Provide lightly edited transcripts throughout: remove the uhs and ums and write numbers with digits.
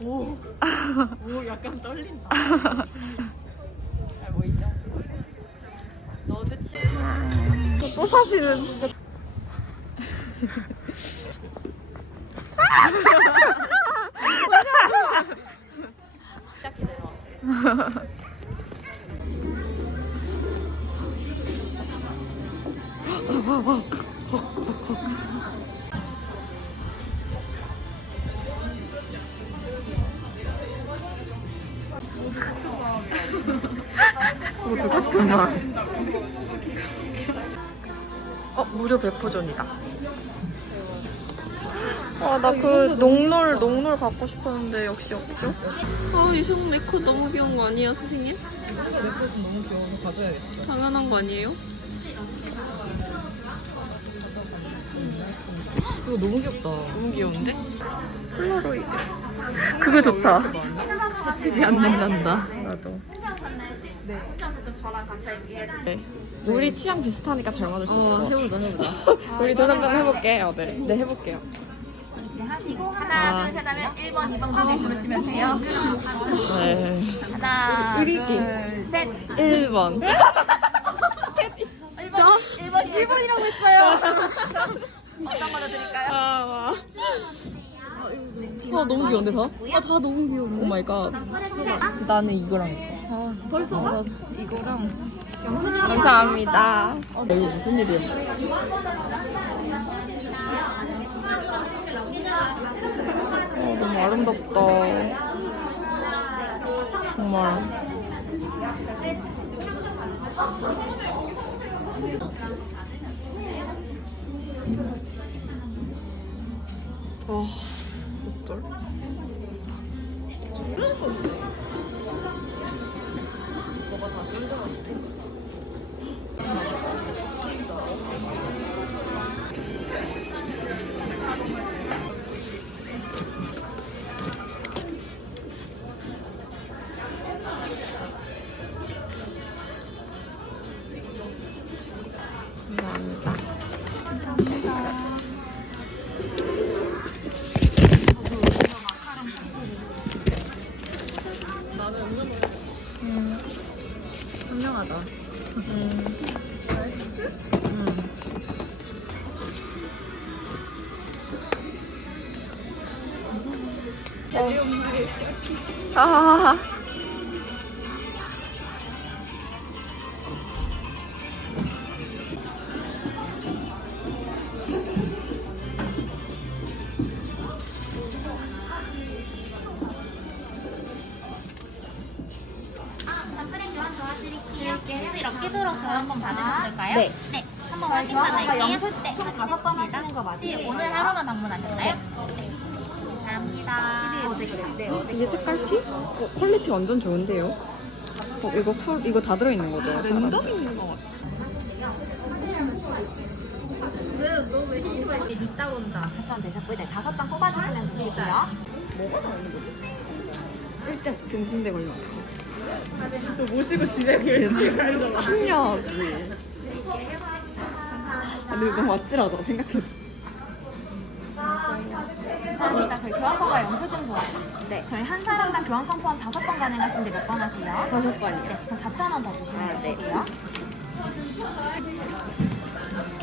오, 약간 떨린다. 뭐 있죠? 너도 또 사시는. 모두 같은 맛. 무료 배포전이다. 나 그 농놀 갖고 싶었는데 역시 없죠? 이승 네컷 너무 귀여운 거 아니에요, 선생님? 우리가 내 것은 너무 귀여워서 가져야겠어. 당연한 거 아니에요? 이거 너무 귀엽다. 너무 귀여운데? 폴라로이드. 그거 좋다. 해치지 않는단다. 나도. 네. 우리 취향 비슷하니까 잘 맞을 수 있어. 해보자. 우리 돈 한번 해볼게. 네, 해볼게요. 하시고 하나 둘 셋 하면 1번 2번 분을 부르시면 돼요. 네. 하나 의리기. 둘셋 1번. 1번이라고 했어요. 어떤 걸로 드릴까요? 너무 귀여운데 다? 다 너무 귀여워. 오 마이 갓. 나는 이거랑 이거. 벌써 이거랑. 감사합니다. 이거 무슨 일이야? 너무 아름답다. 정말. 어쩔? 현명하다. 하하하. 프렌 교환 도와드릴게요. 이렇게 서로 교환 한번 받으셨을까요? 네. 한번 확인 받을게요. 네, 총 5번 하시는 거 맞아요? 혹시 오늘 하루만 방문하셨나요? 네. 감사합니다. 이게 색깔 피? 퀄리티 완전 좋은데요? 이거 다 들어있는 거죠? 랜덤 있는 거 같아. 이따 온다. 당첨되셨고요. 네, 5장 뽑아주시면 되시고요. 뭐가 나오는 거지? 1등 등신대 걸려. 모시고 집에 열심히 가려고. 신기하지? 근데 너무 아찔하다, 생각해도. 감사합니다. 저희 교환권과 영수증 도와드릴게요. 네. 저희 한 사람당 교환권 포함 5번 가능하신데 몇 번 하시요? 5번이요. 네. 그럼 4,000원 더 주시면 되고요.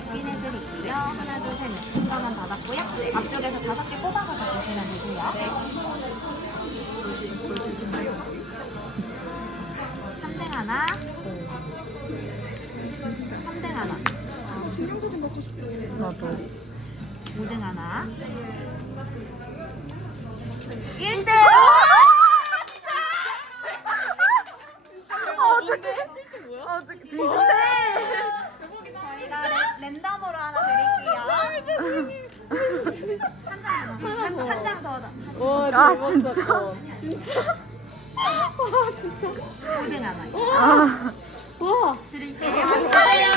확인해드릴게요. 하나, 둘, 셋, 2,000원 받았고요. 앞쪽에서 5개 뽑아서 주시면 되고요. 네. 3등 하나. 3등 하나. 나도. 5등 하나. 1등! 어떡해. 저희가 랜덤으로 하나 드릴게요. 한 장 더. 진짜? 진짜? 5등 하나. 와. 드릴게요. 감사해요.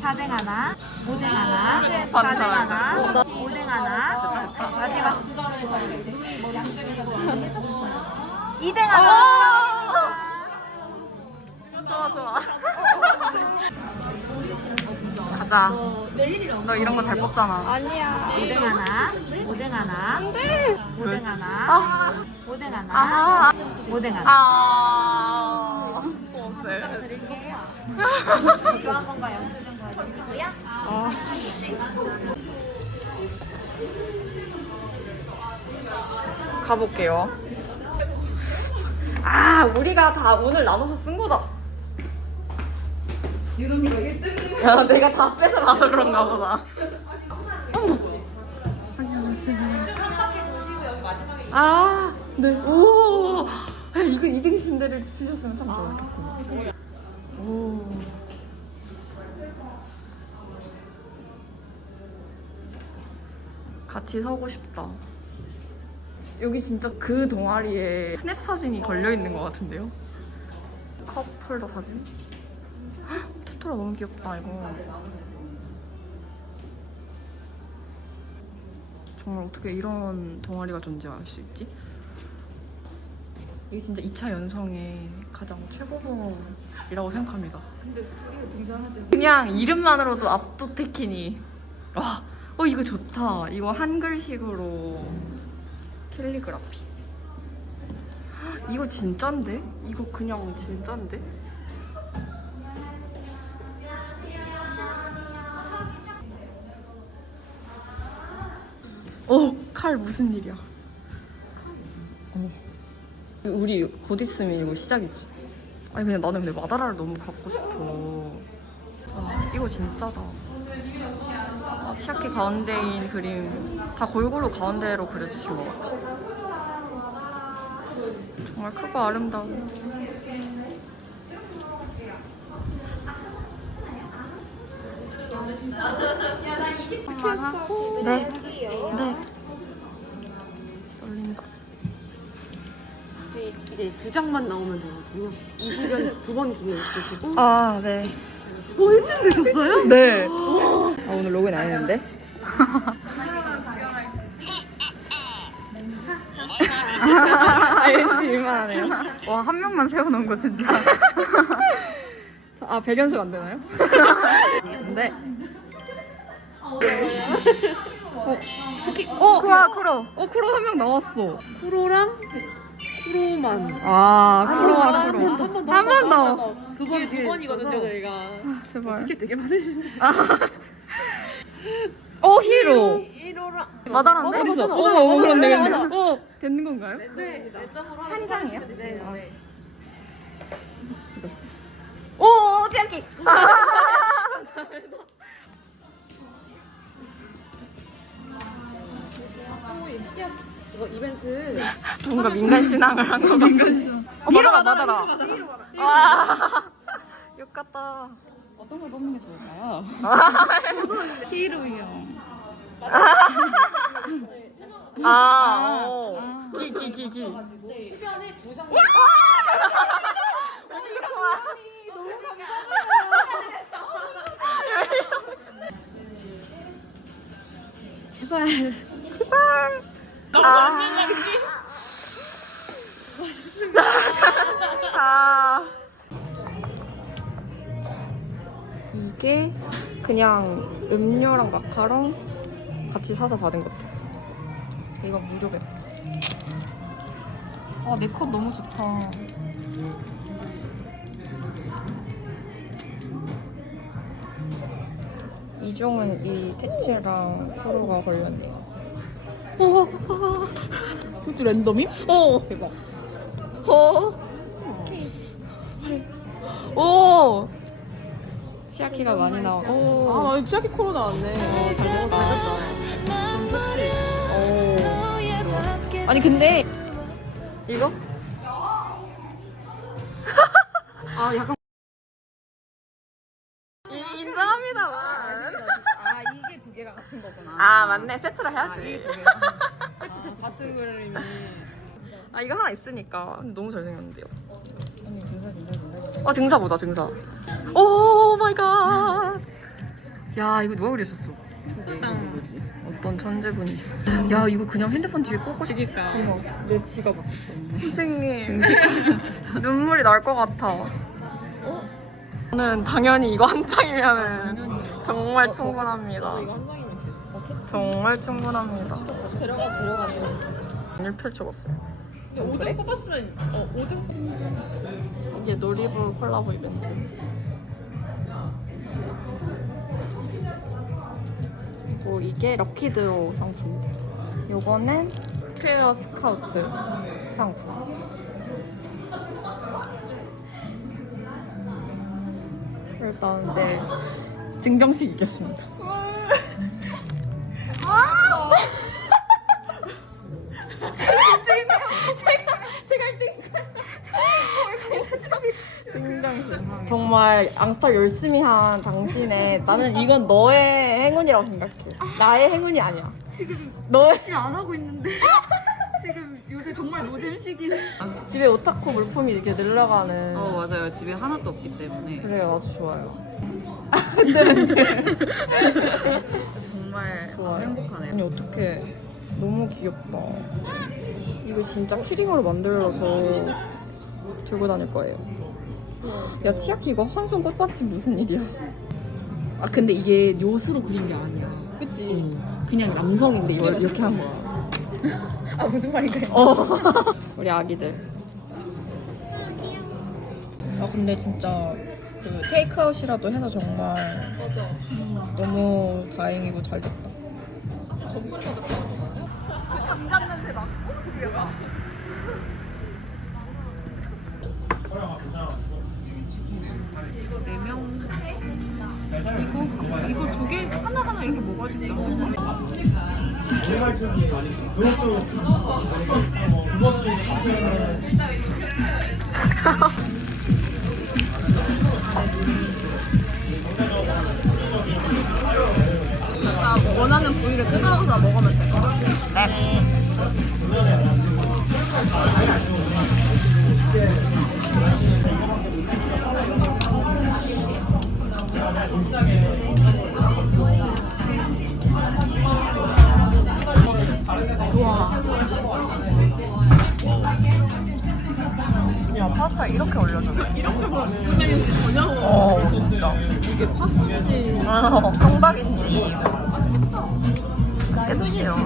사등 하나, 5등 하나, 4등 하나, 5등 하나, 마지막 2등 하나. 좋아. 맞아. 너 이런 거 잘 뽑잖아. 아니야. 오뎅 하나, 오뎅 하나, 안돼. 오뎅 하나, 아. 오뎅 하나, 아. 오뎅 하나. 아. 소세. 드릴게요. 좋아한 건가 영수증 보여드리고요. 아씨. 가볼게요. 아, 우리가 다 오늘 나눠서 쓴 거다. 지훈이가 1등. 야, 내가 다 뺏어가서 그런가 보다. 어머. 안녕하세요. 아, 네. 오. 아, 이거 2등 신데를 주셨으면 참 좋았겠구나. 오. 같이 서고 싶다. 여기 진짜 그 동아리에 스냅 사진이 걸려있는 것 같은데요? 컵홀더 사진? 헉, 테토라 너무 귀엽다 이거. 정말 어떻게 이런 동아리가 존재할 수 있지? 이게 진짜 2차 연성의 가장 최고봉이라고 생각합니다. 근데 스토리에 등장하지. 그냥 이름만으로도 압도테키니. 와, 이거 좋다. 이거 한글식으로 캘리그라피. 헉, 이거 진짠데? 이거 그냥 진짠데? 칼 무슨 일이야? 어머. 우리 곧 있으면 이거 시작이지. 아니 그냥 나는 근데 마다라를 너무 갖고 싶어. 와, 이거 진짜다. 시아키 가운데인 그림 다 골고루 가운데로 그려주신 것 같아. 정말 크고 아름다워. 네. 네. 떨린다. 이제 2장만 나오면 되거든요. 20연 2번 기회 있으시고. 아, 네. 1등 되셨어요? 네. 아, 오늘 로그인 안 했는데? 왠지 일만하네요. 와, 한 명만 세워놓은 거 진짜. 아, 백연습 안 되나요? 네. 크로. 크로 한 명 나왔어. 프로랑 프로만. 아, 크로와 크로. 한 번 더. 두 번이거든요, 저희가. 제발. 티켓 되게 많으시네. 히로. 1호랑. 마다란데? 어딨어? 그렇네. 맞아. 되는 건가요? 네, 한 장이요? 네. 오, 지아키. 이거 이벤트. 뭔가 민간 신앙을 한 거 같아. 마다라. 와, 욕 같다. 어떤 걸 뽑는 게 좋을까요? 히로요. 기. 주변에 2장. 제발. 이게 그냥 음료랑 마카롱 같이 사서 받은 것들. 이거 무료배. 내 컷 너무 좋다. 이종은 이 테치랑 프로가 걸렸네요. 그것도 랜덤임? 대박. 오. 시아키가 많이 나와. 아, 나 치아키 코로 나왔네. 잘 아니 근데 이거? 아, 약간. 인정합니다. 아, 이게 두 개가 같은 거구나. 아 맞네, 세트로 해야지. 이게 두 개가. 패치. 같은 그림이. 이거 하나 있으니까. 근데 너무 잘생겼는데요. 언니 증사. 등사 보자, 등사. 오 마이 갓. 야, 이거 누가 그리셨어? 뭐지? 어떤 천재분이. 야, 이거 그냥 핸드폰 뒤에 꽂고 싶다. 그니까. 내 지갑 없어. 선생님. 눈물이 날 것 같아. 저는 당연히 이거 한 장이면은 정말 충분합니다. 이거 한 장이면 돼. 정말 충분합니다. 데려가서. 일필 찍었어요. 근데 5등 뽑았으면 5등 이게 놀이부 콜라보 이벤트. 그리고 이게 럭키드로우 상품. 요거는 퀘어 스카우트 상품. 일단 이제 증정식 있겠습니다. 정말 앙스타 열심히 한 당신의 나는 이건 너의 행운이라고 생각해. 나의 행운이 아니야. 지금 너의 열심히 안 하고 있는데 지금 요새 정말 노잼 시기. 집에 오타쿠 물품이 이렇게 늘어가는. 맞아요. 집에 하나도 없기 때문에 그래요, 아주 좋아요. 정말 좋아요. 행복하네요. 아니 어떡해, 너무 귀엽다. 이거 진짜 키링으로 만들어서 들고 다닐 거예요. 야 치아키 이거 한 손 꽃받침 무슨 일이야? 아 근데 이게 요수로 그린 게 아니야. 그치? 그냥 남성인데 이걸 이렇게 한 거야. 아 무슨 말인가? 우리 아기들. 아 근데 진짜 그 테이크아웃이라도 해서 정말 맞아. 너무 다행이고 잘 됐다. 선물 받았다. 잠깐 냄새 맡고 저기가. 이거 4명. 이거 2개 하나하나 이렇게 먹어야 되잖아. 나 원하는 부위를 뜯어서 먹으면 될 것 같아. 네. 야 파스타 이렇게 올려줘. 이렇게 보면 전혀 진짜. 이게 파스타지. 통닭인지. 맛있게 드세요.